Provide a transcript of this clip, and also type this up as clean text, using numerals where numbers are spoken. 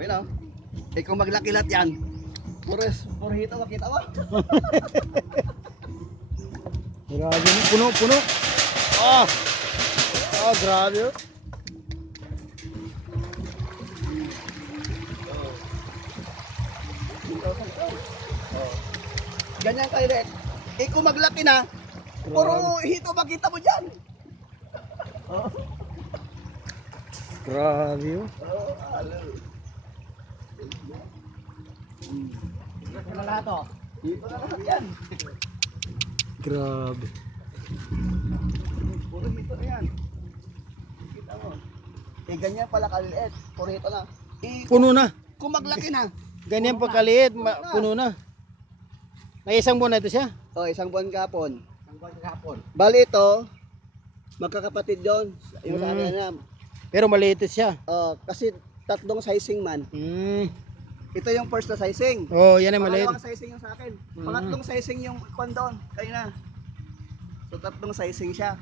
Sabi no? Eh kung maglaki lahat yan, puro hito makita mo. Grabe no, puno. Ah, grabe oh. Ganyan kayo rin. Eh kung maglaki na, puro hito makita mo dyan. Grabe oh. Hito na lahat oh. Hito na lahat yan. Grabe. Puro hito na yan. Kita mo. Eh ganyan pala kaliit. Puro hito na. Eh Puno na. kung maglaki na. Ganyan pa kaliit, puno na. May isang buwan na ito siya. Oh, isang buwan kapon. Bali ito, magkakapatid yun. Yung sa akin na. Pero maliit siya. Oh, kasi tatlong sizing man. Ito yung first na sizing. Oh, yan ay maliit. Pangalawang sizing yung sa akin. Pangatlong sizing yung kwan doon. Kaya na. So tatlong sizing siya.